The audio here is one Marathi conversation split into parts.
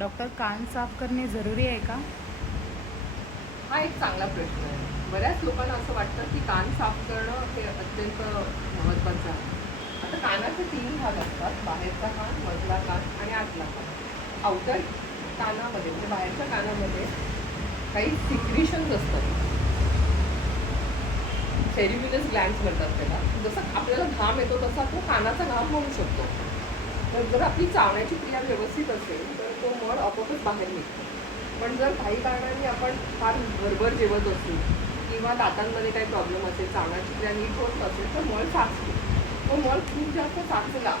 डॉक्टर, कान साफ करणे जरुरी आहे का? हा एक चांगला प्रश्न आहे. बऱ्याच लोकांना असं वाटतं की कान साफ करणं हे अत्यंत महत्त्वाचं आहे. आता कानाचे 3 भाग असतात, बाहेरचा कान, मधला कान आणि आतला कान. आउटर कानामध्ये म्हणजे बाहेरच्या कानामध्ये काही सिक्रिशन्स असतात, सेरिब्युलस ग्लँड्स म्हणतात त्याला. जसं आपल्याला घाम येतो तसा तो कानाचा घाम होऊ शकतो. तर जर आपली चावण्याची क्रिया व्यवस्थित असेल तर तो मळ आपोआपच बाहेर निघतो. पण जर काही कारणाने आपण फार भरभर जेवत असू किंवा दातांमध्ये काही प्रॉब्लेम असेल, चावण्याची क्रिया नीट होत नसेल तर मळ साचतो. तो मळ खूप जास्त साचला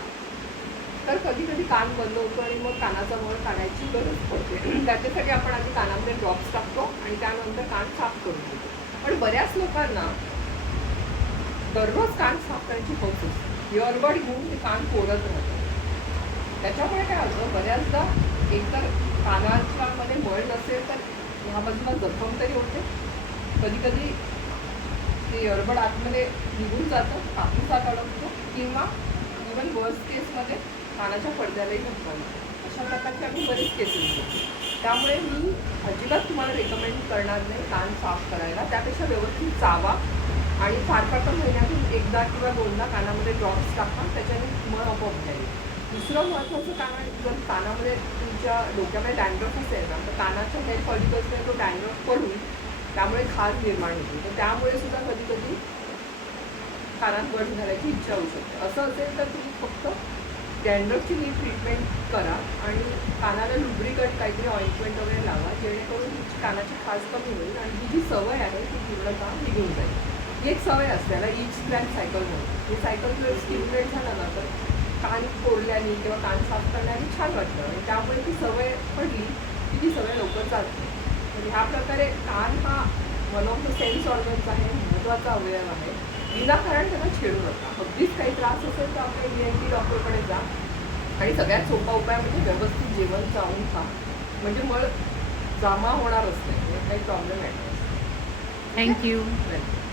तर कधी कधी कान बंद होतो आणि मग कानाचा मळ काढायची गरज पडते. त्याच्यासाठी आपण आधी कानामध्ये ड्रॉप्स टाकतो आणि त्यानंतर कान साफ करून घेतो. पण बऱ्याच लोकांना दररोज कान साफ करायची हौस असते. इयरबड घेऊन ते कान पोरत राहतात. त्याच्यामुळे काय होतं, बऱ्याचदा एकतर कानाच्या मध्ये मळ नसेल तर ह्या बाजूला जखम तरी होते. कधी कधी ते इयरबड आतमध्ये निघून जातं, कापूसात अडकतो किंवा इव्हन वर्स्ट केसमध्ये कानाच्या पडद्यालाही धक्का लागतो. अशा प्रकारचे आम्ही बरेच केसेस घेतो. त्यामुळे मी अजिबात तुम्हाला रेकमेंड करणार नाही कान साफ करायला. त्यापेक्षा व्यवस्थित चावा आणि फार फार तर महिन्यातून एकदा किंवा दोनदा कानामध्ये ड्रॉप्स टाका, त्याच्याने मळ आपोआप जाईल. दुसरं महत्त्वाचं कारण, जर कानामध्ये तुमच्या डोक्यामध्ये डॅन्ड्रफ असेल ना तर कानाच्या हेअर फॉलिकल्सने तो डॅन्ड्रफ पडून त्यामुळे खाज निर्माण होते. तर त्यामुळे सुद्धा कधी कधी कानात वड घालायची इच्छा होऊ शकते. असं असेल तर तुम्ही फक्त डॅन्ड्रफची नीट ट्रीटमेंट करा आणि कानाला लुब्रिकंट काहीतरी ऑइंटमेंट वगैरे लावा, जेणेकरून तुमची कानाची खाज कमी होईल आणि ही जी सवय आहे ती पूर्णतः निघून जाईल. ही एक सवय असते, त्याला ईच स्क्रॅच सायकल म्हणून. ही सायकल जर स्टिम्युलेट झाला ना तर कान फोडल्याने किंवा कान साफ करण्याने छान वाटतं आणि त्यामुळे ती सवय पडली की ती सवय लवकर चालते. तर ह्या प्रकारे कान हा one of the sense organs आहे, महत्त्वाचा अवयव आहे. विनाकारण त्यांना छेडू नका. अगदीच काही त्रास असेल तर आपल्या ENT डॉक्टरकडे जा. आणि सगळ्यात सोपा उपाय म्हणजे व्यवस्थित जेवण चावून खा, म्हणजे मळ जमा होणारच नाही, काही प्रॉब्लेम आहे. थँक्यू. वेलकम.